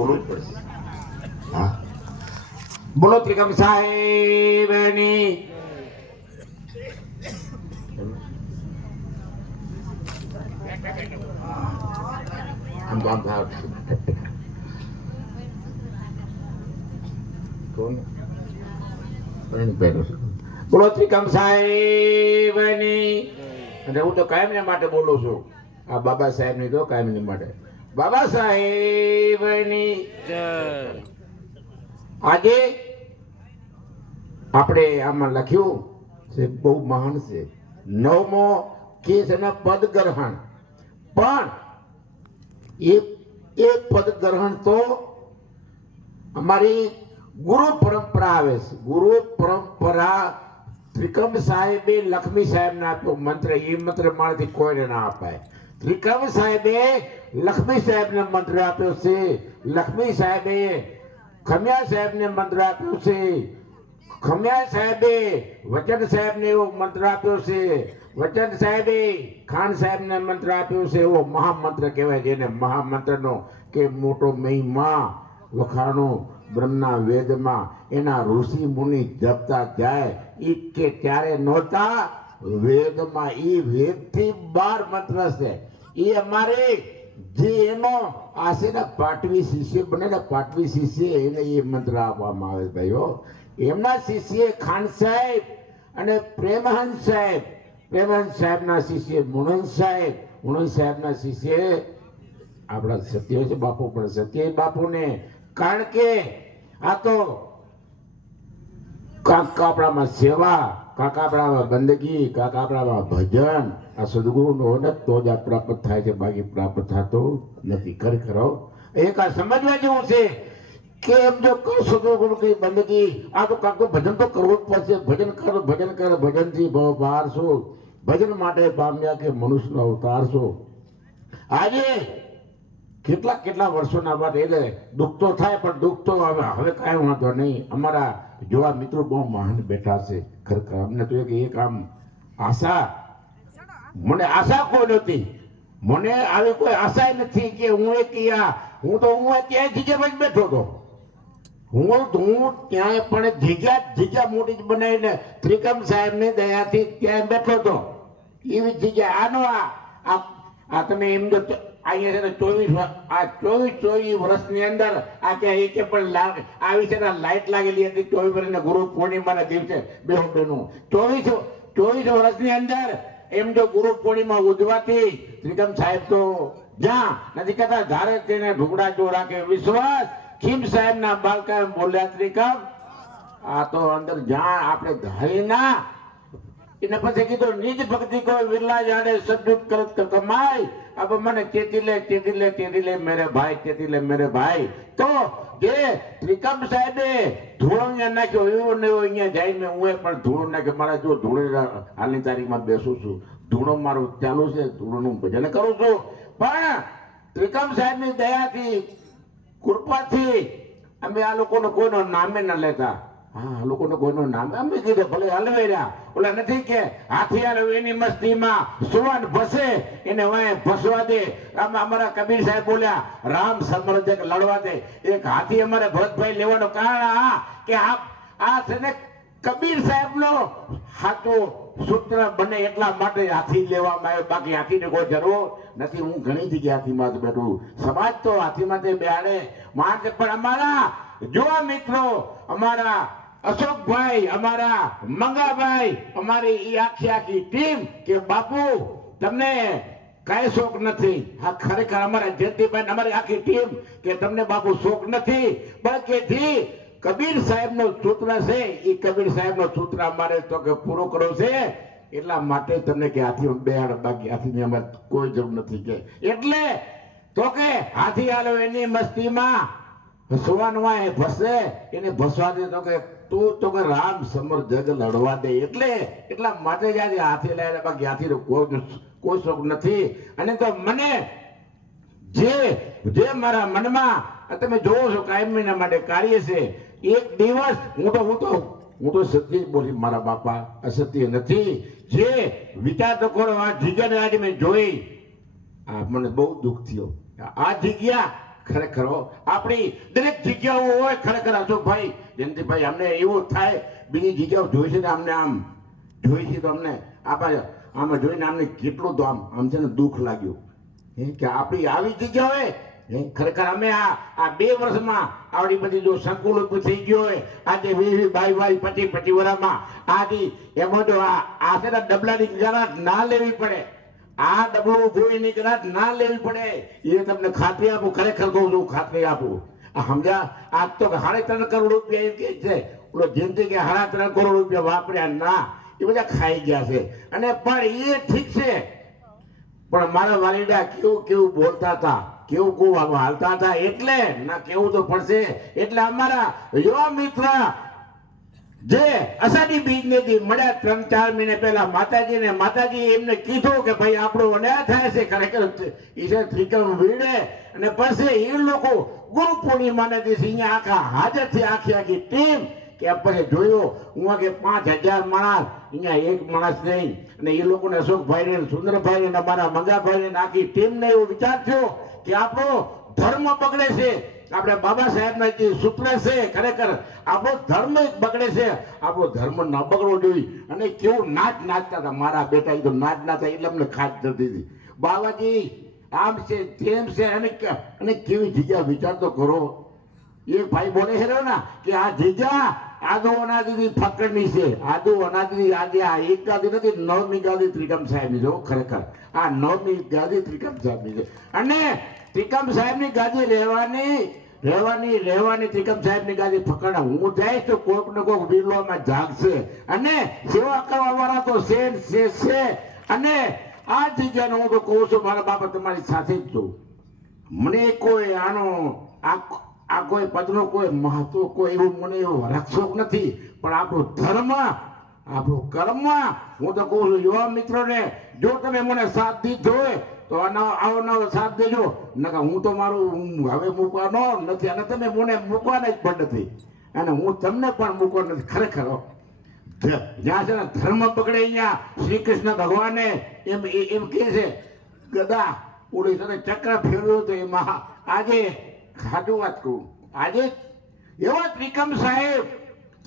બોલવું જ પડશે હા બોલો ત્રિકમ સાહેબની આમ તો આમ થાવ કોણ પરણી પહેરો છું. બોલો ત્રિકમ સાહેબની અને હું તો કાયમને માટે બોલું છું આ બાબા સાહેબની તો કાયમને માટે બાબા સાહેબની આજે આપણે આમાં લખ્યું છે બહુ મહાન છે. નવમો કેસ અને પદ ગ્રહણ પણ એ એ પદ ગ્રહણ તો અમારી ગુરુ પરંપરા આવે છે. ગુરુ પરંપરા ત્રિકમ સાહેબે લક્ષ્મી સાહેબને આપ્યો. મંત્ર એ મંત્ર મારાથી કોઈને ના અપાય. ત્રિકમ સાહેબે લક્ષ્મી સાહેબને મંત્ર આપ્યો છે લક્ષ્મી સાહેબે ખમ્યા સાહેબને મંત્ર આપ્યો છે ખમ્યા સાહેબે વચન સાહેબને એવો મંત્ર આપ્યો છે વચન સાહેબે ખાન સાહેબને મંત્ર આપ્યો છે એવો મહામંત્ર કહેવાય જેને મહામંત્રનો કે મોટો મહિમા વખાણો બ્રહ્મના વેદમાં એના ઋષિ મુનિ જપતા જાય ઈ કે ત્યારે નહોતા વેદમાં ઈ વેદથી બાર મંત્ર છે ઈ અમારે જે એનો આશેના પાટવી શિષ્ય બને પાટવી શિષ્ય એને એ મંત્ર આપવામાં આવે ભાઈઓ એમના શિષ્ય ખાન સાહેબ અને પ્રેમહંસ સાહેબ. પ્રેમહંસ સાહેબના શિષ્ય મુણંદ સાહેબ. મુણંદ સાહેબના શિષ્ય આપણા સત્ય છે, બાપુ પણ સત્ય બાપુને. કારણ કે આ તો કાંક આપણામાં સેવા કાંક આપણામાં બંદગી કાંક ભજન. આ સદગુરુનો તો જ આ પ્રાપ્ત થાય છે, બાકી પ્રાપ્ત થતો નથી. ખરેખર કરો એક આ સમજવા જેવું છે કે એમ જો કરો સદગુરુ કઈ બંદગી, આ તો કાકો ભજન તો કરવું જ પડશે. ભજન કર ભજન કર, ભજનથી ભવ બહાર ભજન માટે પામ્યા કે મનુષ્યનો અવતાર છો. આજે કેટલા કેટલા વર્ષોના બાદ એટલે દુઃખ તો થાય, પણ દુઃખ તો હવે હવે કાંઈ વાંધો નહીં. અમારા જોવા મિત્રો બહુ મહાન બેઠા છે ખરેખર. અમને તો એક આમ આશા, મને આશા કોઈ નહોતી મને આવી કોઈ આશા નથી કે હું એક હું તો હું ત્યાં જગ્યા જ બેઠો હતો. હું હું ત્યાં પણ જગ્યા જગ્યા મોટી જ બનાવીને ત્રિકમ સાહેબની દયાથી ત્યાં બેઠો હતો. એવી જગ્યા, આનો આ આ તમે એમ ચ- અહીંયા ચોવીસ આ ચોવીસ ચોવીસ વર્ષની અંદર આ ત્યાં એકે પણ આવી છે લાઇટ લાગેલી હતી ચોવીસ વર્ષના ગુરુ પૂર્ણિમાના દિવસે બે બેનું. ચોવીસ ચોવીસ વર્ષની અંદર એમ જો ગુરુ પૂર્ણિમા ઉજવાતી શ્રીકમ સાહેબ તો જ્યાં નથી કહેતા, ધારે તેને ઢુકડા જો રાખે. વિશ્વાસ, ખીમ સાહેબના બાળકા બોલ્યા શ્રીકમ આ તો અંદર જ્યાં આપણે ધારી ના એને પછી કીધું, નિજ ભક્તિ કોઈ વિરલા જાણે સદુત કરત કર, કમાય. અબ મને ચેતી લે ચેતી લે ચેતી લે, મેરે ભાઈ, ચેતી લે, મેરે ભાઈ. તો જે ત્રિકમ સાહેબે ધૂળો અહીંયા નાખ્યો, એવો ને એવો અહીંયા જઈને હું પણ ધૂળો નાખ્યો. મારા જો ધૂળે હાલની તારીખમાં બેસું છું. ધૂળો મારું ચાલુ છે, ધૂળોનું ભજન કરું છું. પણ ત્રિકમ સાહેબની દયાથી, કૃપાથી અમે આ લોકોનો કોઈનો નામે ન લેતા. હા લોકોનો કોઈનો નામ નથી કે હાથી હાલવે હાથી આ કે આ આ છે ને સૂત્ર બને એટલા માટે હાથી લેવામાં આવ્યો. બાકી હાથીને કોઈ જરૂર નથી. હું ઘણી જગ્યાએ હાથીમાં જ બેઠું સમાજ તો હાથીમાં તે બેહાડે. માણસ પણ અમારા જોવા મિત્રો, અમારા અશોકભાઈ, અમારા મંગાભાઈ, અમારી એ આખી આખી ટીમ કે બાપુ, તમને કાંઈ શોખ નથી? હા, ખરેખર અમારા જયંતિભાઈ અમારી આખી ટીમ કે તમને બાપુ શોખ નથી? પણ કબીર સાહેબનું સૂત્ર છે એ કબીર સાહેબનું સૂત્ર અમારે તો કે પૂરો કરો છે, એટલા માટે તમને કે હાથી બે હાડ બાકી હાથી અમારે કોઈ જરૂર નથી કે. એટલે તો કે હાથી હાલો એની મસ્તીમાં, ભસવાનું ભસે, એને ભસવા દે તો કે તું તો કે રામ સમર જગ લડવા દે. એટલે એટલા માટે જ હાથી લાવ્યા બાકી હાથી કોઈ કોઈ શોખ નથી. અને તો મને જે જે મારા મનમાં તમે જોવો છો કાયમીના માટે કાર્ય છે. એક દિવસ હું તો હું તો હું તો સત્ય જ બોલી મારા બાપા. અસત્ય નથી. જે વિચાર તો કરો આ જગ્યાને આજે મેં જોઈ આ મને બહુ દુઃખ થયો. આ જગ્યા ખરેખર. આપણી દરેક જગ્યાઓ હોય ખરેખર અશોકભાઈ. જયંતિભાઈ, અમને એવું થાય, બીજી જગ્યાઓ જોઈ છે ને અમને આમ, જોઈ છે તો અમને આપણે આમાં જોઈને અમને કેટલું તો આમ આમ છે ને દુઃખ લાગ્યું. હે, કે આપણી આવી જગ્યાઓએ ખરેખર અમે આ આ બે વર્ષમાં આવડી બધી જો સંકુલ ઊભું થઈ ગયો હોય, આજે વીસ વીસ બાવીસ પતિ પતિ વરામાં, આજી એમાં જો આ આશેના ડબલાની ગરાટ ના લેવી પડે. આ ડબલું જોઈને ગરાટ ના લેવી પડે. એ તમને ખાતરી આપું, ખરેખર કહું છું, ખાતરી આપું. આ સમજ્યા? આજ તો સાડા ત્રણ કરોડ રૂપિયા કે છે. ઓલો જયંતિ કે સાડા ત્રણ કરોડ રૂપિયા વાપર્યા ના, એ બધા ખાઈ ગયા છે. અને પણ એ ઠીક છે. પણ મારા વાલીડા કેવું કેવું બોલતા હતા, કેવું કેવું હાલતા હતા, એટલે ના કેવું તો પડશે. એટલે અમારા યુવા મિત્ર જે અષાઢી બીજ ને મળ્યા ત્રણ ચાર મહિને પહેલા માતાજીને, માતાજી એમને કીધું કે ભાઈ આપણો અન્યાય થાય છે, ખરેખર ઈશ્વર ત્રિકમ વીડે અને પછી એ લોકો ગુરુ પૂર્ણિમાને દિવસે અહીંયા આખા હાજરથી આખી આખી ટીમ કે પછી જોયું, હું કે પાંચ હજાર માણસ, અહીંયા એક માણસ નહીં, અને એ લોકોને અશોકભાઈ ને સુંદરભાઈ ને અમારા મંગાભાઈ ને આખી ટીમને એવો વિચાર થયો કે આપણો ધર્મ બગડે છે આપણે બાબા સાહેબના જે સૂત્ર છે, ખરેખર આપણો ધર્મ બગડે છે. આપણો ધર્મ ન બગડવો જોઈએ. અને કેવું નાચ નાચતા હતા. મારા બેટા એ તો નાચ નાચતા એટલે અમને ખાસ થતી હતી. બાબાજી આમ છે, તેમ છે, અને અને કેવી જગ્યા વિચાર તો કરો એક ભાઈ બોલે છે ને કે આ જીજા આદુ અનાદિથી ફકડની છે. આદુ અનાદિથી આજે આ એક ગાદી નથી, નવમી ગાદી ત્રિકમ સાહેબની જો ખરેખર. આ નવમી ગાદી ત્રિકમ સાહેબની છે. અને ત્રિકમ સાહેબની ગાદી રહેવાની રહેવાની રહેવાની ત્રિકમ સાહેબની ગાદી ફકડ હું જઈશ તો કોઈક ને કોઈક બિરલોમાં જાગશે. અને સેવા કરવા વાળા તો શેર છે છે. અને આ જગ્યાને હું તો કહું છું, મારા બાપા તમારી સાથે જ છું મને કોઈ આનો આ આ કોઈ પદનો કોઈ મહત્વ, કોઈ એવું મને એવો રક્ષક નથી. પણ આપણો ધર્મ, આપણો કર્મ, હું તો કહું છું, યુવા મિત્રોને, જો તમે મને સાથ દીધો હોય, તો આવો નવો સાથ દેજો. નકર હું તો મારું હવે મૂકવાનો નથી અને તમે મને મૂકવાના જ પણ નથી. અને હું તમને પણ મૂકવા નથી. ખરેખર જ્યાં છે ને ધર્મ પકડે અહીંયા શ્રી કૃષ્ણ ભગવાને એમ એમ કહે છે, ગદા ઉડી ચક્ર ફેરવ્યું તો એમાં આજે ખાધું વાત કહું આજે? એવા ત્રિકમ સાહેબ.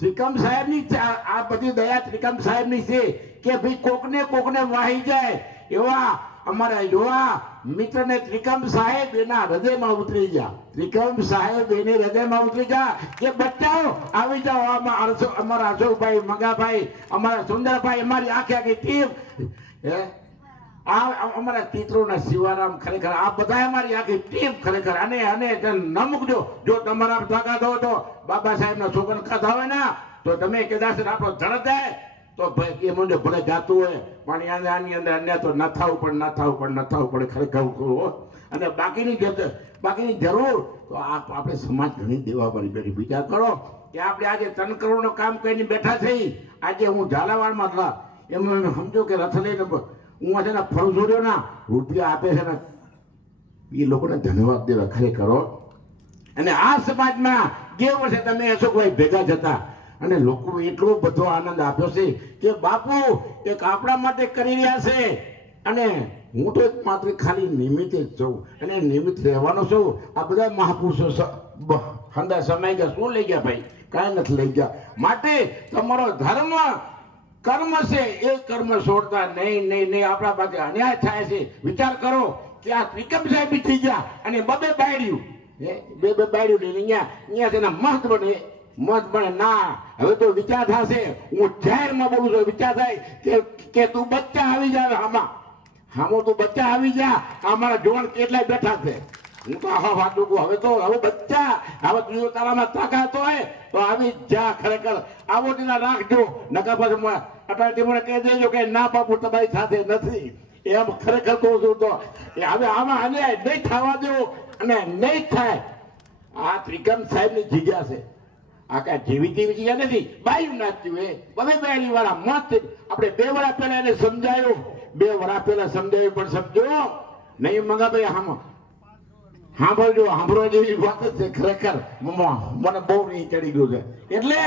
ત્રિકમ સાહેબની આ બધી દયા ત્રિકમ સાહેબની છે કે ભાઈ કોકને કોકને વાહી જાય. એવા અમારા યુવા મિત્રને ત્રિકમ સાહેબ એના હૃદયમાં ઉતરી ગયા. ત્રિકમ સાહેબ એને હૃદયમાં ઉતરી ગયા કે બચાવો આવી જાઓ અમારા અશોકભાઈ, મંગાભાઈ, અમારા સુંદરભાઈ, અમારી આખી આખી ટીમ આ અમારા પિતૃના શિવારામ ખરેખર, આ બધા અમારી આખી ટીમ ખરેખર, અને અને ન મૂકજો. જો તમારા તાકાત દો તો બાબા સાહેબના છોકરા ખાતા હોય ને, તો તમે કદાચ આપણો ધડ જાય. તો ભાઈ એ મને ભલે જાતું હોય, પણ આને અંદર અન્ય તો ન થવું પણ, ન થવું પણ, ન થવું પડે ખરેખર અને બાકીની બાકીની જરૂર, તો આ આપણે સમાજ ઘણી દેવા પડી બેઠી. વિચાર કરો કે આપણે આજે ત્રણ કરોડનું કામ કરીને બેઠા થઈ આજે હું ઝાલાવાડમાં હતા એમ સમજો કે રથ લઈને હું છે ને ફળ છું ના રૂપિયા આપે છે ને એ લોકોને ધન્યવાદ દેવા ખરેખર. અને આ સમાજમાં કે વર્ષે તમે અશોકભાઈ ભેગા જતા. અને લોકો એટલો બધો આનંદ આપ્યો છે કે બાપુ, એક આપણા માટે કરી રહ્યા છે. અને હું તો માત્ર ખાલી નિમિત્તે જ છું. અને નિમિત્ત રહેવાનો છું. આ બધા મહાપુરુષો હંદા સમય ગયા. શું લઈ ગયા ભાઈ? કાંઈ નથી લઈ ગયા. માટે તમારો ધર્મ કર્મ છે, એ કર્મ છોડતા નહીં નહીં નહીં. આપણા પાસે અન્યાય થાય છે. વિચાર કરો કે આ ત્રિકમ સાહેબ થઈ ગયા અને બબે બાયડ્યું. બે બે બાયડ્યું અહીંયા અહીંયા તેના મહત્વ બને. મત બને. ના, હવે તો વિચાર થશે. હું જાહેરમાં બોલું છું. વિચાર થાય કે કે તું બચ્ચા આવી જા આમાં હામો તું બચ્ચા આવી જા. મારા જોણ કેટલાય બેઠા છે. હું તો આવા વાંધો કહું હવે તો, હવે બચ્ચા, હવે તું તારામાં તાકાત હોય, તો આવી જા ખરેખર. આવો તેના રાખજો નકર પછી મ- અટાણથી કહી દેજો કે ના બાપુ, તમારી સાથે નથી. એમ ખરેખર કહું છું તો હવે આમાં અન્યાય નહીં થવા દેવો અને નહીં થાય. આ ત્રિકમ સાહેબની જગ્યા છે. આ કાંઈ જેવી તેવી જગ્યા નથી. બાયું નાચ્યું એ. બબે બાયડી વાળા મત આપણે બે વડા પહેલા એને સમજાયું. બે વડા પહેલા સમજાયું પણ સમજો. નહીં મંગાભાઈ, આમ સાંભળજો સાંભળો જેવી વાત છે ખરેખર. મને બહુ નહીં ચડી ગયું છે. એટલે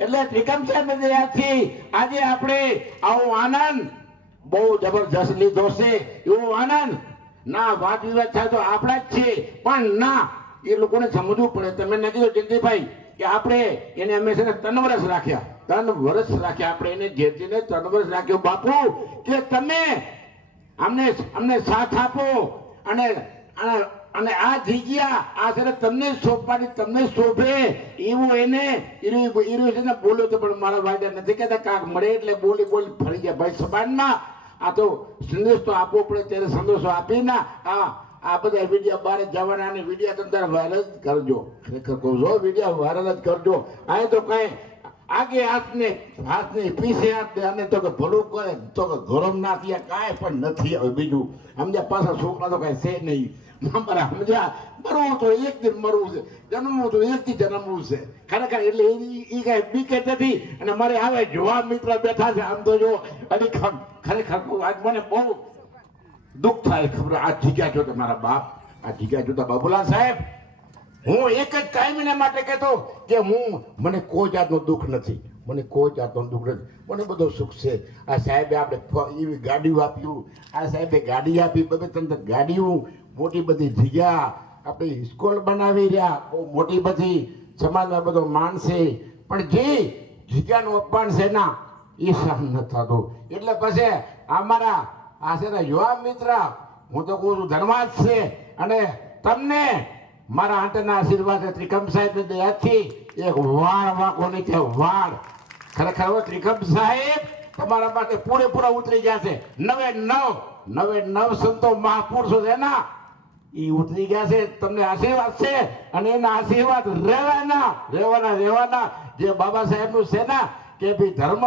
એટલે ત્રિકમ સાહેબ દયાથી આજે આપણે આવો આનંદ બહુ જબરજસ્ત લીધો છે. એવો આનંદ. ના વાદ વિવાદ થાય તો આપણા જ છે પણ ના, એ લોકોને સમજવું પડે. તમે ન કીધું જગદીભાઈ કે આપણે એને અમે છે ત્રણ વર્ષ રાખ્યા. ત્રણ વર્ષ રાખ્યા. આપણે એને જેતીને ત્રણ વર્ષ રાખ્યો. બાપુ, કે તમે અમને અમને સાથ આપો અને અને આ આ જગ્યા આ છે તમને સોંપવાની, તમને શોભે. એવું એને એનું એનું છે ને બોલો તો પણ મારા ભાઈ નથી કહેતા. કાક મળે એટલે બોલી બોલી ફરી ગયા. ભાઈ સમાજમાં આ તો સંદેશ તો આપવો પડે, ત્યારે સંદેશો આપી ના. આ આ બધા વિડીયા બહાર જવાના અને વીડિયો તમે વાયરલ જ કરજો. ખરેખર કહું છો વિડીયા વાયરલ જ કરજો. આ તો કઈ આગે હાથને હાથને પીસે હાથને અને તો કે ભલું કરે, તો કે ગરમ ના થયા, કાંઈ પણ નથી હવે બીજું. સમજ્યા પાછા છોકરા તો કાંઈ છે નહીં. મારા સમજ્યા મરવું તો એક દિન મરવું છે જન્મવું તો એક થી જન્મવું છે ખરેખર એટલે એ કાંઈ બીકે નથી અને મારે આવે જોવા મિત્ર બેઠા છે આમ તો જો અડીખમ ખરેખર આજ મને બહુ દુઃખ થાય ખબર આ જગ્યા જો તમારા બાપ આ જગ્યા જોતા બાબુલા સાહેબ હું એક જ કાયમીને માટે કહેતો કે હું મને કોઈ જાતનું દુઃખ નથી મને કોઈ જાતનો દુઃખ નથી મને બધો સુખ છે આ સાહેબે આપણે એવી ગાડીઓ આપ્યું આ સાહેબે ગાડી આપી બબે ત્રણ ગાડીઓ મોટી બધી જગ્યા આપણે સ્કૂલ બનાવી રહ્યા. બહુ મોટી બધી સમાજમાં બધો માણસે પણ જે જગ્યાનું અપમાન છે ના એ સહન ન થતું. એટલે પછી અમારા, આ છે ને યુવા મિત્ર, હું તો કહું છું ધર્માજ છે. અને તમને મારા આંટના આશીર્વાદ ત્રિકમ સાહેબ દયાથી એક વાળ વાંકો નહીં છે વાળ. ખરેખર ત્રિકમ સાહેબ, તમારા માટે પૂરેપૂરા ઉતરી ગયા છે. નવે નવ નવે નવ સંતો મહાપુરુષો છે ના ઈ ઉતરી ગયા છે, તમને આશીર્વાદ છે અને એના આશીર્વાદ રહેવાના રહેવાના રહેવાના. જે બાબા સાહેબનું છે ના કે ભાઈ ધર્મ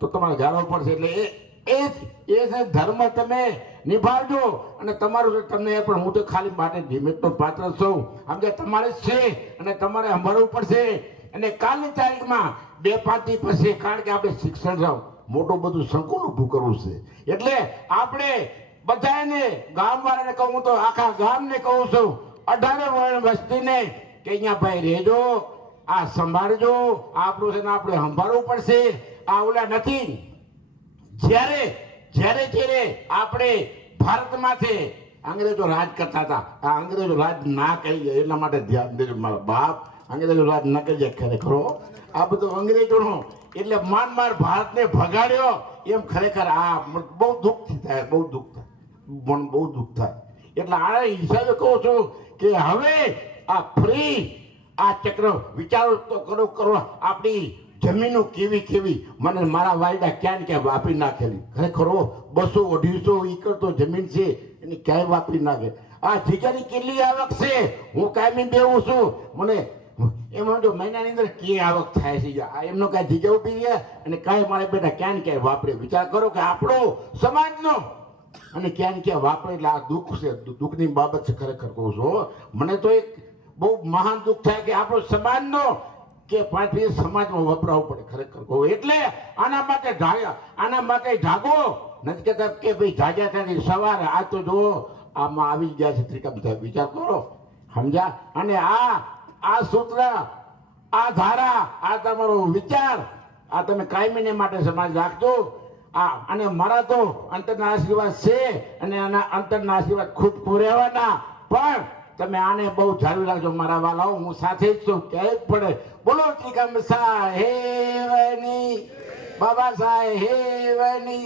તો તમારે જાણવો પડશે. એટલે એ એ જ, એ છે ધર્મ તમે નિભાવજો. અને તમારું તમને એ પણ હું તો ખાલી માટે નિમિત્તનો પાત્ર છું. સમજે તમારે જ છે અને તમારે સંભાળવું પડશે. અને કાલની તારીખમાં બે પાંચથી પછી, કારણ કે આપણે શિક્ષણ મોટું બધું સંકુલ ઊભું કરવું છે. એટલે આપણે બધાને ગામવાળાને કહું તો આખા ગામને કહું છું, અઢારે વર્ણ વસ્તીને કે અહીંયા ભાઈ રહેજો, આ સંભાળજો, આપણું છે આપણે સંભાળવું પડશે, આ ઓલા નથી જ્યારે જ્યારે જ્યારે આપણે ભારતમાંથી અંગ્રેજો રાજ કરતા હતા, આ અંગ્રેજો રાજ ના કરી એટલા માટે ધ્યાન દેજો મારા બાપ, અંગ્રેજો રાજ ના કરી ખરેખરો. આ બધું અંગ્રેજોનો, એટલે માન માર ભારતને ભગાડ્યો, એમ ખરેખર આ બહુ દુઃખ થાય, બહુ દુઃખ થાય. પણ બહુ દુઃખ થાય. એટલે આ હિસાબે કહું છું કે હવે આ ફ્રી આ ચક્ર વિચારો તો કરો કરો. આપણી જમીનો કેવી કેવી? મને મારા વાયડા ક્યાં ને ક્યાં વાપરી નાખેલી? ખરેખર બસો અઢીસો એકર તો જમીન છે, એની ક્યાંય વાપરી નાખે આ જગ્યાની કેટલી આવક છે? હું કાયમી બેવું છું. મને એમાં જો મહિનાની અંદર કે આવક થાય છે? એમનો કાંઈ ઊભી છે અને કાંઈ મારે બેટા ક્યાં ક્યાંય વાપરે? વિચાર કરો કે આપણો સમાજનો. અને ક્યાં ક્યાં વાપરે એટલે આ દુઃખ છે. દુઃખની બાબત છે ખરેખર કહું છું મને તો એક બહુ મહાન દુઃખ થાય કે આપણો સમાજનો કે પાંચમી સમાજમાં વપરાવું પડે ખરેખર કહું. એટલે આના માટે આના માટે જાગો. નથી કહેતા કે ભાઈ જાગ્યા ત્યાંથી સવારે આ તો જો આમાં આવી ગયા છે ત્રિકા બધા વિચાર કરો. સમજ્યા? અને આ આ સૂત્ર, આ ધારા, આ તમારો વિચાર, આ તમે કાયમીને માટે સમાજ રાખજો. આ, અને મારા તો અંતરના આશીર્વાદ છે અને આના અંતરના આશીર્વાદ ખૂબ રહેવાના. પણ તમે આને બહુ જાળવી રાખજો, મારા વાલાઓ, હું સાથે જ છું, ક્યાંય પડે. બોલો, ટીકમ સાહેબની બાબા સાહેવની